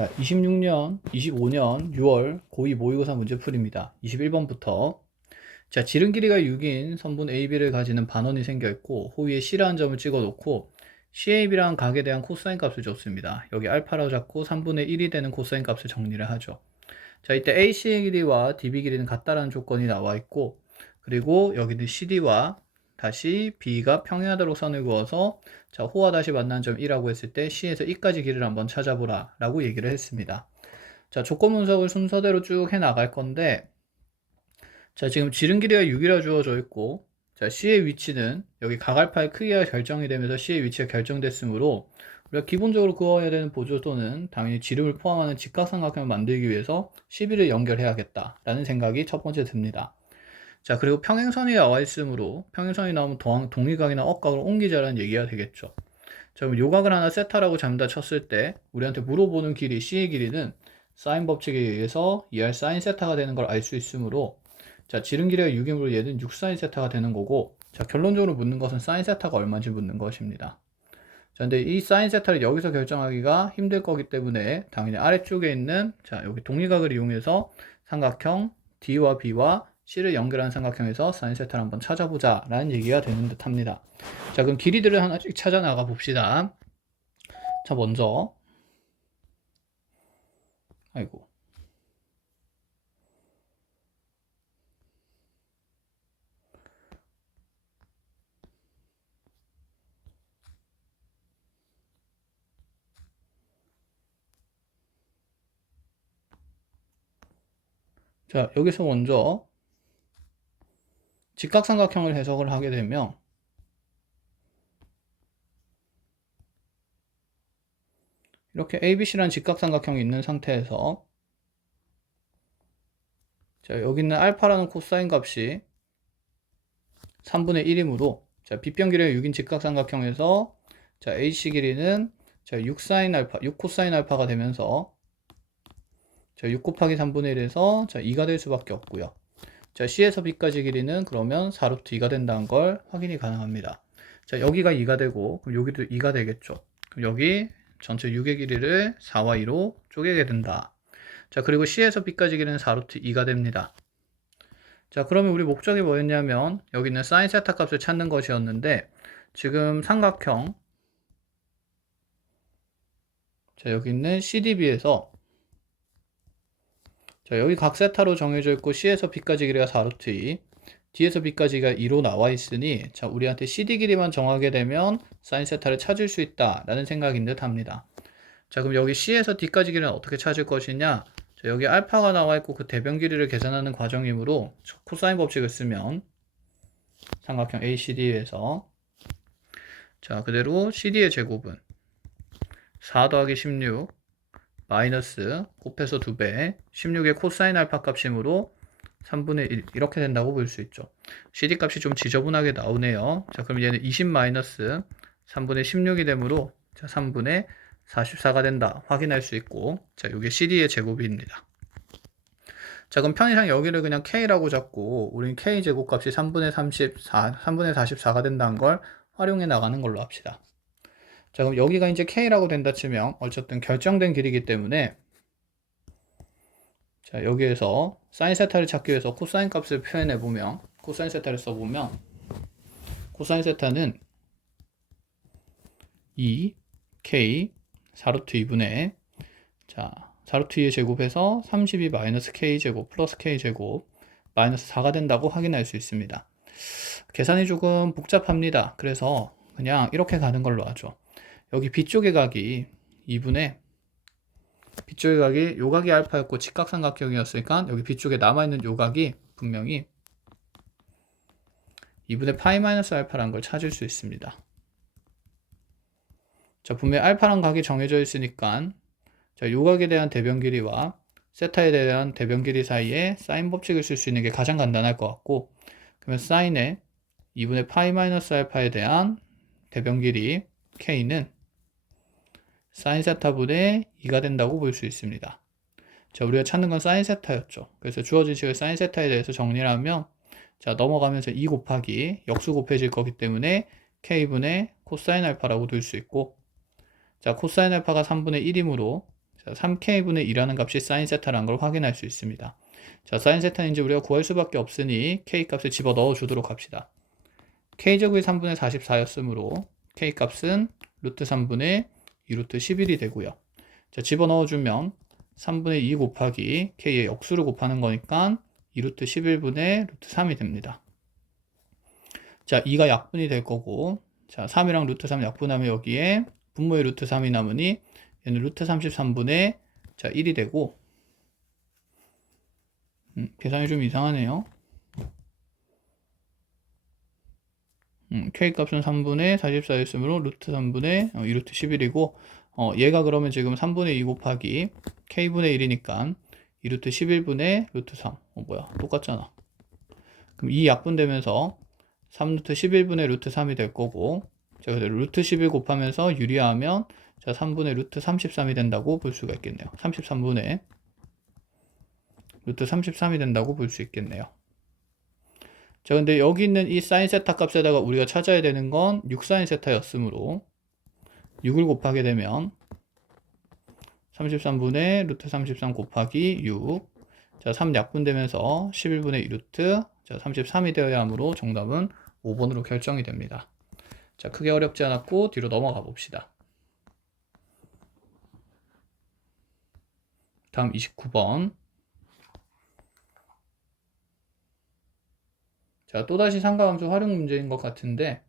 자, 26년, 25년 6월 고2 모의고사 문제풀이입니다. 21번부터. 자, 지름 길이가 6인 선분 AB를 가지는 반원이 생겨 있고, 호위에 C라는 점을 찍어 놓고, CAB라는 각에 대한 코사인 값을 줬습니다. 여기 알파라고 잡고 3분의 1이 되는 코사인 값을 정리를 하죠. 자, 이때 AC의 길이와 DB 길이는 같다라는 조건이 나와 있고, 그리고 여기는 CD와 다시 B가 평행하도록 선을 그어서 자, 호와 다시 만나는 점 1라고 했을 때 C에서 E까지 길이를 한번 찾아보라 라고 얘기를 했습니다. 자, 조건 분석을 순서대로 쭉 해 나갈 건데, 자, 지금 지름 길이가 6이라 주어져 있고, 자, C의 위치는 여기 각알파의 크기가 결정이 되면서 C의 위치가 결정됐으므로 우리가 기본적으로 그어야 되는 보조도는 당연히 지름을 포함하는 직각삼각형을 만들기 위해서 11을 연결해야겠다라는 생각이 첫 번째 듭니다. 자, 그리고 평행선이 나와 있으므로 평행선이 나오면 동위각이나 억각을 옮기자라는 얘기가 되겠죠. 자, 그럼 요각을 하나 세타라고 잠다 쳤을 때 우리한테 물어보는 길이 C의 길이는 사인 법칙에 의해서 2R 사인 세타가 되는 걸 알 수 있으므로 자, 지름 길이가 6이므로 얘는 6 사인 세타가 되는 거고, 자, 결론적으로 묻는 것은 사인 세타가 얼마인지 묻는 것입니다. 자, 근데 이 사인 세타를 여기서 결정하기가 힘들 거기 때문에 당연히 아래쪽에 있는 자, 여기 동위각을 이용해서 삼각형 D와 B와 C를 연결하는 삼각형에서 사인 세타를 한번 찾아보자 라는 얘기가 되는 듯 합니다. 자, 그럼 길이들을 하나씩 찾아 나가 봅시다. 자, 먼저 아이고. 자, 여기서 먼저 직각삼각형을 해석을 하게 되면 이렇게 ABC라는 직각삼각형이 있는 상태에서 자, 여기 있는 알파라는 코사인 값이 3분의 1이므로 자, 빗변 길이가 6인 직각삼각형에서 자, AC 길이는 자, 6 사인 알파, 6 코사인 알파가 되면서 자, 6 곱하기 3분의 1에서 자, 2가 될 수밖에 없고요. 자, C에서 B까지 길이는 그러면 4루트 2가 된다는 걸 확인이 가능합니다. 자, 여기가 2가 되고 그럼 여기도 2가 되겠죠. 그럼 여기 전체 6의 길이를 4와 2로 쪼개게 된다. 자, 그리고 C에서 B까지 길이는 4루트 2가 됩니다. 자, 그러면 우리 목적이 뭐였냐면 여기 있는 사인 세타 값을 찾는 것이었는데 지금 삼각형 자, 여기 있는 CDB에서 자, 여기 각 세타로 정해져 있고 C에서 B까지 길이가 4루트 2 D에서 B까지가 2로 나와 있으니 자, 우리한테 CD 길이만 정하게 되면 사인 세타를 찾을 수 있다 라는 생각인 듯 합니다. 자, 그럼 여기 C에서 D까지 길이는 어떻게 찾을 것이냐. 자, 여기 알파가 나와 있고 그 대변 길이를 계산하는 과정이므로 코사인 법칙을 쓰면 삼각형 ACD에서 자, 그대로 CD의 제곱은 4 더하기 16 마이너스 곱해서 2배 16의 코사인 알파 값이므로 3분의 1 이렇게 된다고 볼 수 있죠. CD 값이 좀 지저분하게 나오네요. 자, 그럼 얘는 20 마이너스 3분의 16이 되므로 자, 3분의 44가 된다 확인할 수 있고 자, 이게 CD의 제곱입니다. 자, 그럼 편의상 여기를 그냥 K라고 잡고 우린 K 제곱값이 3분의 44가 된다는 걸 활용해 나가는 걸로 합시다. 자, 그럼 여기가 이제 K라고 된다 치면 어쨌든 결정된 길이기 때문에 자, 여기에서 사인 세타를 찾기 위해서 코사인 값을 표현해 보면 코사인 세타를 써보면 코사인 세타는 2K 4루트 2분의 자, 4루트 2의 제곱해서 32 마이너스 K제곱 플러스 K제곱 마이너스 4가 된다고 확인할 수 있습니다. 계산이 조금 복잡합니다. 그래서 그냥 이렇게 가는 걸로 하죠. 여기 B쪽의 각이 2분의 B쪽의 각이 요각이 알파였고 직각삼각형이었으니까 여기 B쪽에 남아있는 요각이 분명히 2분의 파이 마이너스 알파라는 걸 찾을 수 있습니다. 자, 분명히 알파란 각이 정해져 있으니까 자, 요각에 대한 대변 길이와 세타에 대한 대변 길이 사이에 사인 법칙을 쓸 수 있는 게 가장 간단할 것 같고 그러면 사인의 2분의 파이 마이너스 알파에 대한 대변 길이 K는 사인 세타분의 2가 된다고 볼 수 있습니다. 자, 우리가 찾는 건 사인 세타였죠. 그래서 주어진 식을 사인 세타에 대해서 정리를 하면 자, 넘어가면서 2 곱하기 역수 곱해질 거기 때문에 K분의 코사인 알파라고 둘 수 있고 자, 코사인 알파가 3분의 1이므로 자, 3k분의 2라는 값이 사인 세타라는 걸 확인할 수 있습니다. 자, 사인 세타는 이제 우리가 구할 수밖에 없으니 k 값을 집어 넣어 주도록 합시다. k제곱이 3분의 44였으므로 k 값은 루트 3분의 2 루트 11이 되고요. 자, 집어 넣어주면 3분의 2 곱하기 k의 역수를 곱하는 거니까 2 루트 11분의 루트 3이 됩니다. 자, 2가 약분이 될 거고, 자, 3이랑 루트 3 약분하면 여기에 분모의 루트 3이 남으니 얘는 루트 33분의 자 1이 되고, 계산이 좀 이상하네요. k 값은 3분의 44였으므로 루트 3분의 2 루트 11이고, 얘가 그러면 지금 3분의 2 곱하기 k분의 1이니까 2 루트 11분의 루트 3. 뭐야, 똑같잖아. 그럼 2 약분되면서 3 루트 11분의 루트 3이 될 거고, 자, 그대로 루트 11 곱하면서 유리하면 자, 3분의 루트 33이 된다고 볼 수가 있겠네요. 33분의 루트 33이 된다고 볼 수 있겠네요. 자, 근데 여기 있는 이 사인 세타 값에다가 우리가 찾아야 되는 건 6사인 세타였으므로 6을 곱하게 되면 33분의 루트 33 곱하기 6. 자, 3 약분되면서 11분의 2 루트 자, 33이 되어야 하므로 정답은 5번으로 결정이 됩니다. 자, 크게 어렵지 않았고 뒤로 넘어가 봅시다. 다음 29번. 자, 또다시 상가함수 활용 문제인 것 같은데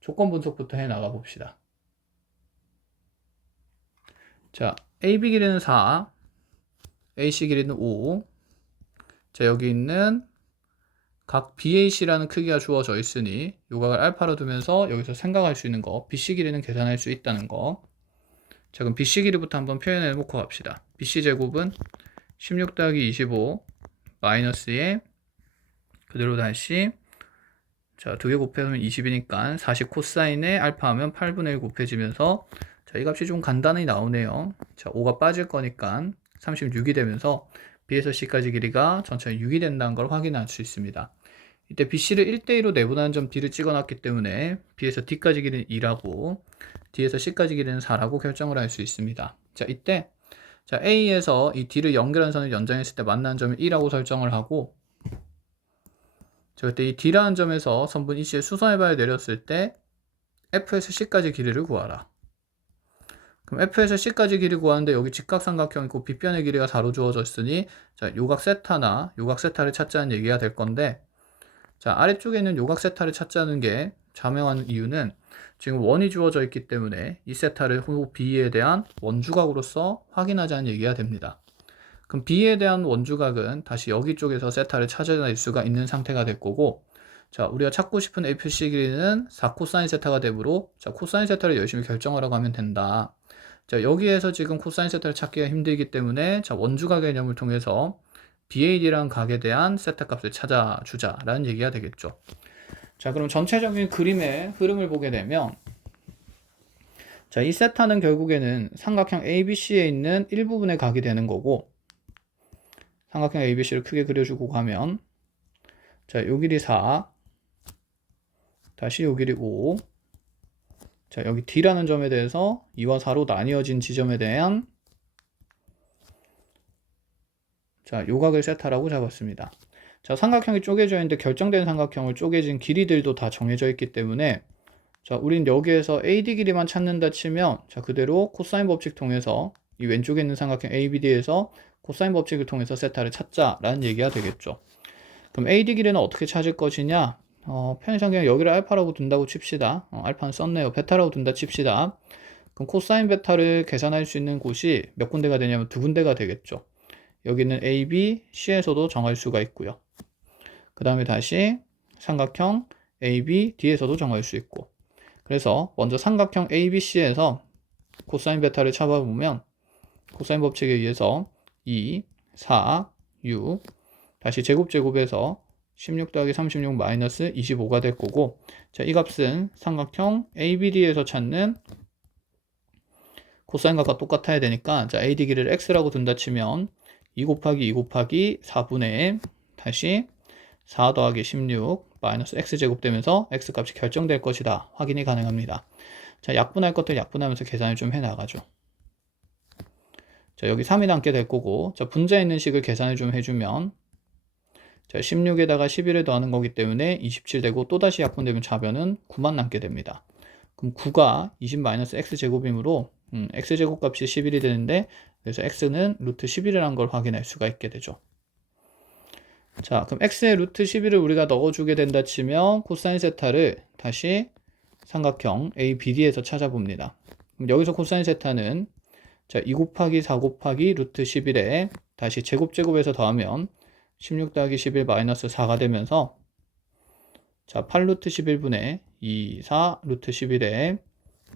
조건 분석부터 해 나가 봅시다. 자, AB 길이는 4, AC 길이는 5. 자, 여기 있는 각 BAC라는 크기가 주어져 있으니 요각을 알파로 두면서 여기서 생각할 수 있는 거, BC 길이는 계산할 수 있다는 거. 자, 그럼 BC 길이부터 한번 표현해 놓고 갑시다. BC 제곱은 16 더하기 25 마이너스에 그대로 다시 자, 2개 곱해보면 20이니까 40 코사인에 알파 하면 8분의 1 곱해지면서 자, 이 값이 좀 간단히 나오네요. 자, 5가 빠질 거니까 36이 되면서 B에서 C까지 길이가 전체 6이 된다는 걸 확인할 수 있습니다. 이때 BC를 1대2로 내분하는 점 D를 찍어놨기 때문에 B에서 D까지 길이는 2라고 D에서 C까지 길이는 4라고 결정을 할 수 있습니다. 자, 이때 자, A에서 이 D를 연결한 선을 연장했을 때 만나는 점을 2라고 설정을 하고 자, 그때 이 D라는 점에서 선분 EC의 수선의 발을 내렸을 때 F에서 C까지 길이를 구하라. 그럼 F에서 C까지 길이 구하는데 여기 직각삼각형이고 빗변의 길이가 4로 주어졌으니 자, 요각 세타나 요각 세타를 찾자는 얘기가 될 건데 자, 아래쪽에 있는 요각 세타를 찾자는 게 자명한 이유는 지금 원이 주어져 있기 때문에 이 세타를 호 B에 대한 원주각으로서 확인하자는 얘기가 됩니다. 그럼 B에 대한 원주각은 다시 여기 쪽에서 세타를 찾아낼 수가 있는 상태가 될 거고 자, 우리가 찾고 싶은 FC 길이는 4 코사인 세타가 되므로 자, 코사인 세타를 열심히 결정하라고 하면 된다. 자, 여기에서 지금 코사인 세타를 찾기가 힘들기 때문에 자, 원주각 개념을 통해서 BAD라는 각에 대한 세타 값을 찾아주자라는 얘기가 되겠죠. 자, 그럼 전체적인 그림의 흐름을 보게 되면 자, 이 세타는 결국에는 삼각형 ABC에 있는 일부분의 각이 되는 거고 삼각형 ABC를 크게 그려주고 가면 자, 요 길이 4 다시 요 길이 5 자, 여기 D라는 점에 대해서 2와 4로 나뉘어진 지점에 대한 자, 요각을 세타라고 잡았습니다. 자, 삼각형이 쪼개져 있는데 결정된 삼각형을 쪼개진 길이들도 다 정해져 있기 때문에 자, 우린 여기에서 AD 길이만 찾는다 치면 자, 그대로 코사인 법칙 통해서 이 왼쪽에 있는 삼각형 ABD에서 코사인 법칙을 통해서 세타를 찾자라는 얘기가 되겠죠. 그럼 AD 길이는 어떻게 찾을 것이냐? 편의상 그냥 여기를 알파라고 둔다고 칩시다. 알파는 썼네요. 베타라고 둔다 칩시다. 그럼 코사인 베타를 계산할 수 있는 곳이 몇 군데가 되냐면 2군데가 되겠죠. 여기는 A, B, C에서도 정할 수가 있고요. 그 다음에 다시 삼각형 A, B, D에서도 정할 수 있고 그래서 먼저 삼각형 A, B, C에서 코사인 베타를 찾아보면 코사인 법칙에 의해서 2, 4, 6 다시 제곱에서 16 더하기 36 마이너스 25가 될 거고 자, 이 값은 삼각형 ABD에서 찾는 코사인 값과 똑같아야 되니까 자, AD 길이를 X라고 둔다 치면 2 곱하기 2 곱하기 4분의 다시 4 더하기 16 마이너스 X제곱 되면서 X값이 결정될 것이다. 확인이 가능합니다. 자, 약분할 것들 약분하면서 계산을 좀 해나가죠. 자, 여기 3이 남게 될 거고, 자, 분자에 있는 식을 계산을 좀 해주면, 자, 16에다가 11을 더하는 거기 때문에 27 되고, 또다시 약분되면 좌변은 9만 남게 됩니다. 그럼 9가 20-x제곱이므로 x제곱 값이 11이 되는데, 그래서 x는 루트 11이라는 걸 확인할 수가 있게 되죠. 자, 그럼 x의 루트 11을 우리가 넣어주게 된다 치면 코사인 세타를 다시 삼각형 ABD에서 찾아봅니다. 그럼 여기서 코사인 세타는 자, 2 곱하기 4 곱하기 루트 11에 다시 제곱제곱해서 더하면 16 더하기 11 마이너스 4가 되면서 자, 8 루트 11분의 2, 4 루트 11에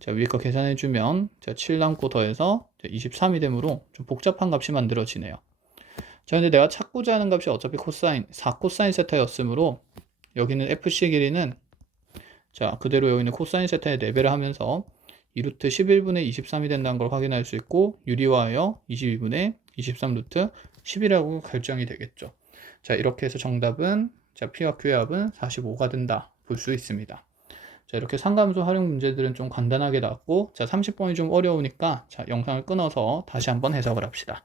자, 위에 거 계산해주면 자, 7 남고 더해서 23이 되므로 좀 복잡한 값이 만들어지네요. 자, 근데 내가 찾고자 하는 값이 어차피 코사인, 4코사인 세타였으므로 여기는 FC 길이는 자, 그대로 여기는 코사인 세타의 4배를 하면서 2루트 11분의 23이 된다는 걸 확인할 수 있고 유리화하여 22분의 23 루트 10이라고 결정이 되겠죠. 자, 이렇게 해서 정답은 자, P와 Q의 합은 45가 된다 볼 수 있습니다. 자, 이렇게 상감수 활용 문제들은 좀 간단하게 나왔고 자, 30번이 좀 어려우니까 자, 영상을 끊어서 다시 한번 해석을 합시다.